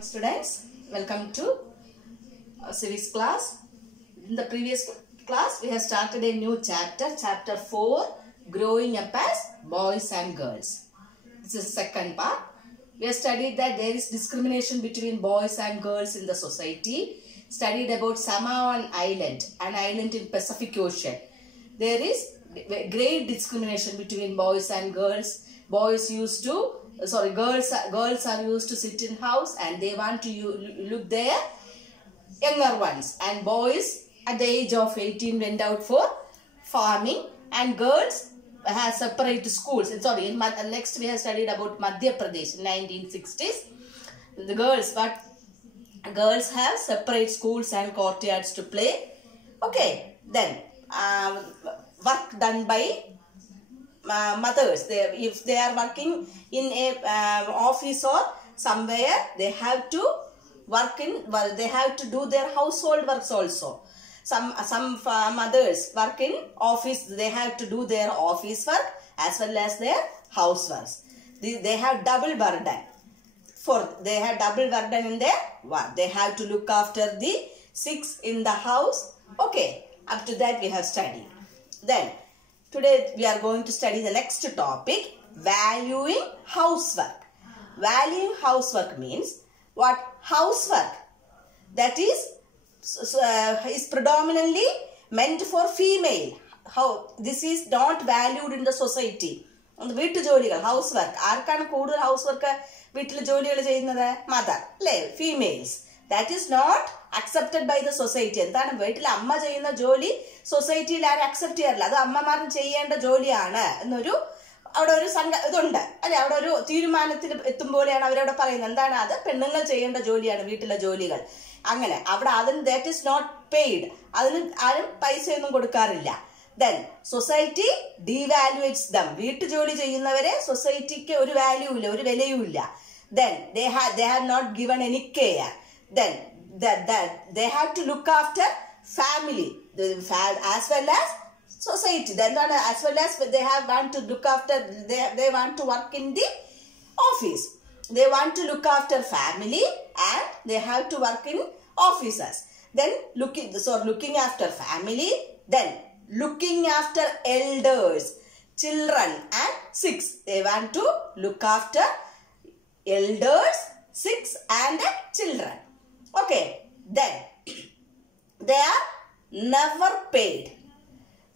Students, welcome to civics class. In the previous class, we have started a new chapter, chapter 4, growing up as boys and girls. This is the second part. We have studied that there is discrimination between boys and girls in the society. Studied about Samoan Island, an island in Pacific Ocean. There is great discrimination between boys and girls. Girls are used to sit in house and they want to look their younger ones, and boys at the age of 18 went out for farming, and girls have separate schools. Next we have studied about Madhya Pradesh in 1960s. The girls have separate schools and courtyards to play. Okay, then work done by mothers. If they are working in a office or somewhere, they have to they have to do their household works also. Some mothers work in office, they have to do their office work as well as their houseworks. They have double burden. They have double burden in their work. They have to look after the sick in the house. Okay, up to that we have studied. Then today we are going to study the next topic, valuing housework. Valuing housework means what? Housework that is predominantly meant for female. This is not valued in the society. Housework. Arkan kudu housework vittil joliyal cheyyunnathu mother, females. That is not accepted by the society. എന്താണ് വീട്ടിൽ അമ്മ ചെയ്യുന്ന ജോലി സൊസൈറ്റിയിൽ ആരും accept ചെയ്യാറില്ല. അത് അമ്മമാരും ചെയ്യേണ്ട ജോലിയാണ് എന്നൊരു അവിടെ ഒരു ഇതുണ്ട് അല്ലെ, അവിടെ ഒരു തീരുമാനത്തിൽ എത്തുമ്പോഴാണ് അവരവിടെ പറയുന്നത് എന്താണ് അത് പെണ്ണുങ്ങൾ ചെയ്യേണ്ട ജോലിയാണ് വീട്ടിലെ ജോലികൾ. അങ്ങനെ അവിടെ അതിന് ദാറ്റ് ഈസ് നോട്ട് പെയ്ഡ്, അതിന് ആരും പൈസയൊന്നും കൊടുക്കാറില്ല. Then society devaluates them. വീട്ടു ജോലി ചെയ്യുന്നവരെ സൊസൈറ്റിക്ക് ഒരു വാല്യൂ ഇല്ല, ഒരു വിലയും ഇല്ല. Then they have not given any care. Then they have to look after family as well as society. Then as well as they want to look after, they want to work in the office. They want to look after family and they have to work in offices. Then looking after family, then looking after elders, children and sick. They want to look after elders, sick and children. Okay, then they are never paid.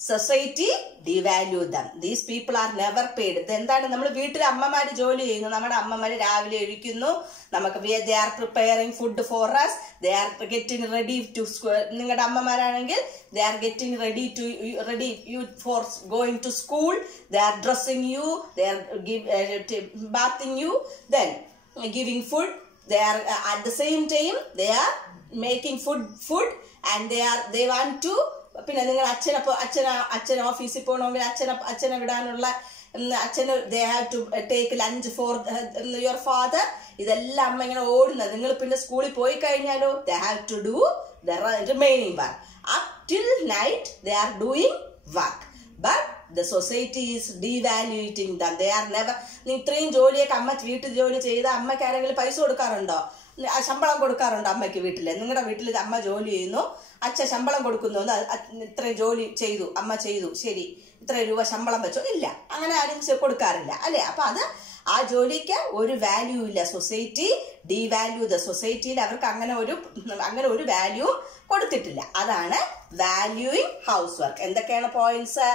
Society devalue them. These people are never paid. എന്താണ് നമ്മൾ വീട്ടിൽ അമ്മമാര് ജോലി ചെയ്യുന്നു, നമ്മുടെ അമ്മമാര് രാവിലെ എഴുതിക്കുന്നു, നമുക്ക് they are preparing food for us, they are getting ready to school. നിങ്ങളുടെ അമ്മമാരാണെങ്കിൽ they are getting ready you for going to school, they are dressing you, they are bathing you, then giving food. They are at the same time they are making food and they want to പിന്നെ നിങ്ങൾ അച്ഛൻ ഓഫീസിൽ പോകണമെങ്കിൽ അച്ഛനെ വിടാനുള്ള they have to take lunch for your father. ഇതെല്ലാം അമ്മ ഇങ്ങനെ ഓടുന്നത്. നിങ്ങൾ പിന്നെ സ്കൂളിൽ പോയി കഴിഞ്ഞാലോ they have to do the remaining work. Up till night they are doing work. But the society is devaluating them. They are never. ഇത്രയും ജോലിയൊക്കെ അമ്മ വീട്ടിൽ ജോലി ചെയ്ത് അമ്മയ്ക്ക് ആരെങ്കിലും പൈസ കൊടുക്കാറുണ്ടോ? ശമ്പളം കൊടുക്കാറുണ്ടോ അമ്മയ്ക്ക് വീട്ടിൽ? നിങ്ങളുടെ വീട്ടിൽ അമ്മ ജോലി ചെയ്യുന്നു, അച്ഛൻ ശമ്പളം കൊടുക്കുന്നു, ഇത്രയും ജോലി ചെയ്തു അമ്മ ചെയ്തു, ശരി ഇത്രയും രൂപ ശമ്പളം വെച്ചോ? ഇല്ല, അങ്ങനെ ആരും കൊടുക്കാറില്ല അല്ലെ. അപ്പൊ അത് ആ ജോലിക്ക് ഒരു വാല്യൂ ഇല്ല. സൊസൈറ്റി ഡീവാല്യൂ ദ സൊസൈറ്റിയിൽ അവർക്ക് അങ്ങനെ ഒരു വാല്യൂ കൊടുത്തിട്ടില്ല. അതാണ് വാല്യൂയിങ് ഹൗസ് വർക്ക്. എന്തൊക്കെയാണ് പോയിന്റ്സ്?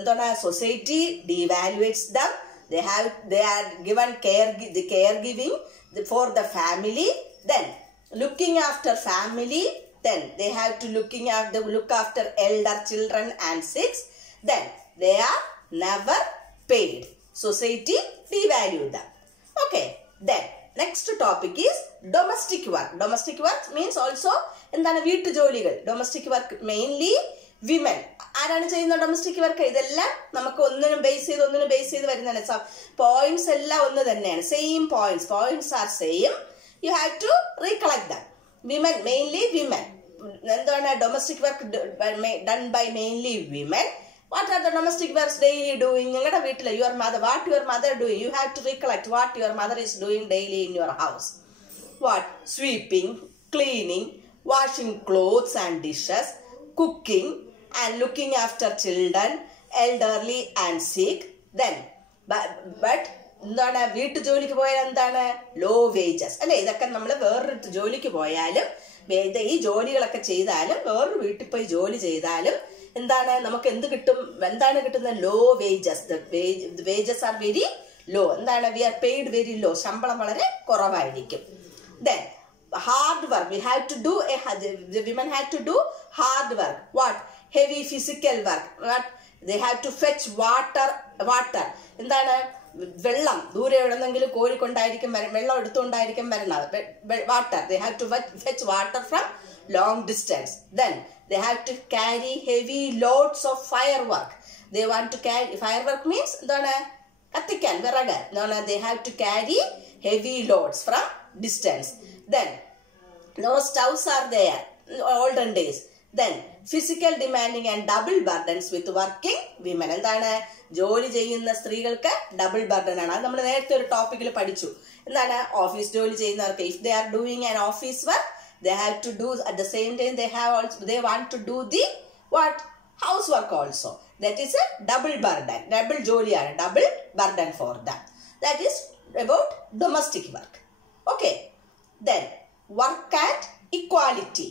എന്താണ്? Society devaluates them. They are given caregiving for the family. Then looking after family. Then they have to look after elder children and sick. Then they are never paid. Society devalue them. Okay. Then next topic is domestic work. Domestic work means also എന്താണ് വീട്ടു ജോലികൾ. Domestic work mainly women. ആരാണ് ചെയ്യുന്ന domestic work? ഇതെല്ലാം നമുക്ക് ഒന്നിനും base ചെയ്ത് വരുന്നതാണ്. പോയിന്റ്സ് എല്ലാം ഒന്ന് തന്നെയാണ്, same points are same. You have to recollect them. Women, mainly women. എന്താണ് domestic work done by mainly women. What are the domestic works daily doing? Your mother, what your mother doing? You have to recollect what your mother is doing daily in your house. What? Sweeping, cleaning, washing clothes and dishes, cooking and looking after children, elderly and sick. Then, but എന്താണ് വീട്ടു ജോലിക്ക് പോയാൽ എന്താണ് law wages അല്ലെ? ഇതൊക്കെ നമ്മൾ വേറൊരു ജോലിക്ക് പോയാലും ഈ ജോലികളൊക്കെ ചെയ്താലും വേറൊരു വീട്ടിൽ പോയി ജോലി ചെയ്താലും എന്താണ് നമുക്ക് എന്ത് കിട്ടും? എന്താണ് കിട്ടുന്നത്? Low wages. Wages are very low. എന്താണ്? We are paid very low. ശമ്പളം വളരെ കുറവായിരിക്കും. Then hard work, we have to do the women had to do hard work. What? Heavy physical work. What? They have to fetch water. എന്താണ്? വെള്ളം ദൂരെ എവിടെന്നെങ്കിലും കോരിക്കൊണ്ടായിരിക്കും വെള്ളം എടുത്തുകൊണ്ടായിരിക്കും വരുന്നത്. Water. They have to fetch water from long distance. Then they have to carry heavy loads of firework. They want to carry firework means എന്താണ്? കത്തിക്കാൻ വിറക്. They have to carry heavy loads from distance. Then no stoves are there in olden days. Then physical demanding and double burdens with working women. എന്താണ്? ജോലി ചെയ്യുന്ന സ്ത്രീകൾക്ക് double burden ആണ്. അത് നമ്മൾ നേരത്തെ ഒരു ടോപ്പിക്കിൽ പഠിച്ചു. എന്താണ്? ഓഫീസ് ജോലി ചെയ്യുന്നവർക്ക് if they are doing an office work, they have to do at the same time they want to do the what? Housework also. That is a double burden. Double ജോലിയാണ്. Double burden for them. That is about domestic work. Okay. Then work and equality.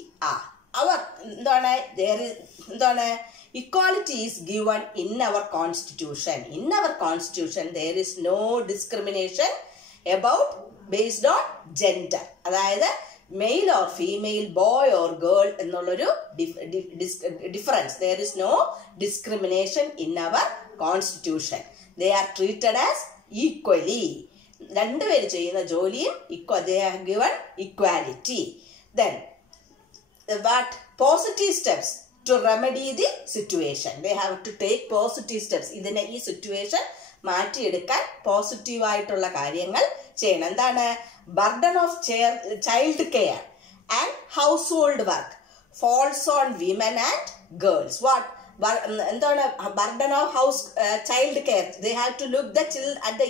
Equality is given in our constitution. In our constitution there is no discrimination based on gender. അതായത് male or female, boy or girl എന്നുള്ളൊരു difference. There is no discrimination in our constitution. They are treated as equally. രണ്ടുപേര് ചെയ്യുന്ന ജോലിയും they are given equality. Then what? Positive steps to remedy the situation. They have to take positive steps. ഇതിനെ ഈ situation മാറ്റിയെടുക്കാൻ പോസിറ്റീവായിട്ടുള്ള കാര്യങ്ങൾ ചെയ്യണം. എന്താണ്? burden of child care and household work falls on women and girls. What? എന്താണ്? burden of child care. They have to look at the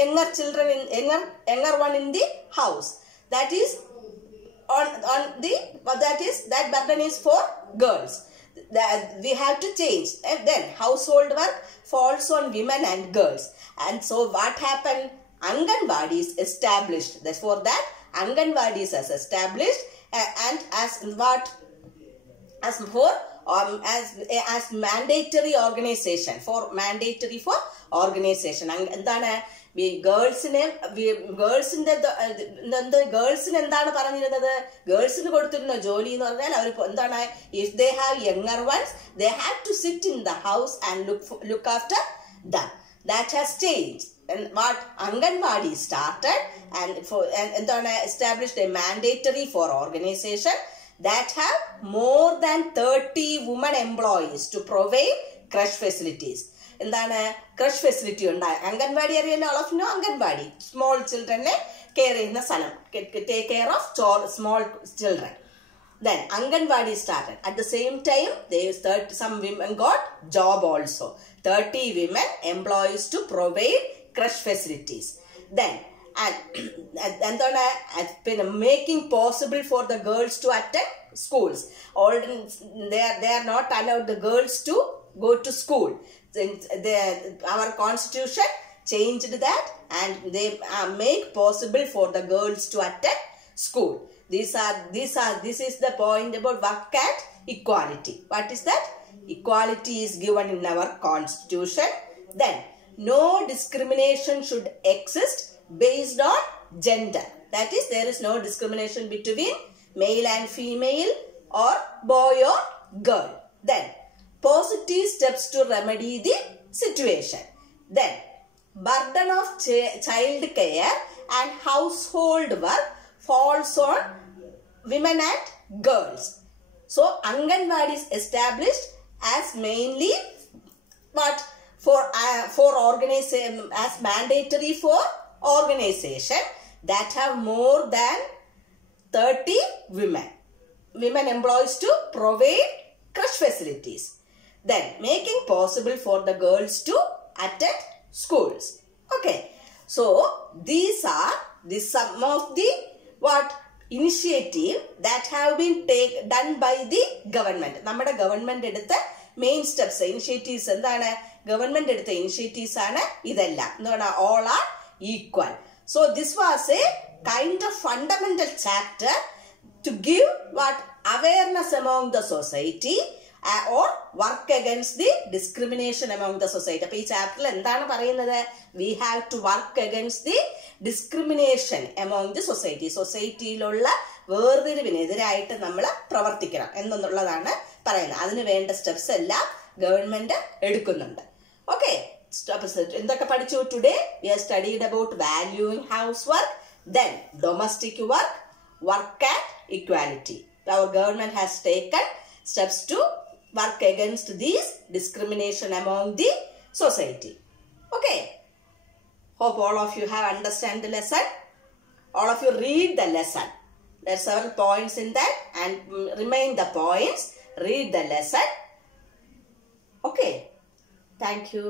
younger children, younger one in the house. That is that burden is for girls. We have to change. And then household work falls on women and girls. And so what happened? Anganwadi is established. Therefore that Anganwadi is established and as what? As mandatory organization. Mandatory for organization. എന്താണ്? ഗേൾസിന് എന്താണ് പറഞ്ഞിരുന്നത്? ഗേൾസിന് കൊടുത്തിരുന്ന ജോലി എന്ന് പറഞ്ഞാൽ അവർ എന്താണ്? If they have younger ones they have to sit in the house and look after them. That has changed. And what? Anganwadi started and എന്താണ്? established a mandatory for organization that have more than 30 women employees to provide crush facilities. എന്താണ്? Crush facility ഉണ്ടായി. അംഗൻവാടി അറിയാലോ? All of no anganwadi. Small ചിൽഡ്രനെ care ചെയ്യുന്ന സ്ഥലം. Take care of small children. Then Anganwadi started. At the same time, some women got job also. 30 women employees to provide crush facilities. Then and making possible for the girls to attend schools. They are not allowed the girls to go to school. Our constitution changed that and they make possible for the girls to attend school. This is the point about work and equality. What is that? Equality is given in our constitution. Then no discrimination should exist based on gender. That is, there is no discrimination between male and female or boy or girl. Then positive steps to remedy the situation. Then burden of child care and household work falls on women and girls. So Anganwadi is established as mainly what? For organization, as mandatory for organization that have more than 30 women employees to provide crush facilities. Then making possible for the girls to attend schools. Okay. So these are some of the initiative that have been done by the government. Nammada government edutha main steps, initiatives endana government edutha initiatives aanu idella. All are equal. So this was a kind of fundamental chapter to give awareness among the society or work against the discrimination among the society. Appo ee chapter il endana parayunnathu? We have to work against the discrimination among the society. Society ilulla വേർതിരിവിനെതിരായിട്ട് നമ്മൾ പ്രവർത്തിക്കണം എന്നുള്ളതാണ് പറയുന്നത്. അതിനു വേണ്ട steps എല്ലാം government എടുക്കുന്നുണ്ട്. Okay, എന്തൊക്കെ പഠിച്ചു? Today we have studied about valuing housework, then domestic work, work and equality. Our government has taken steps to work against these discrimination among the society. Okay, hope all of you have understand the lesson. All of you read the lesson. There are several points in that and remain the points. Read the lesson. Okay, thank you.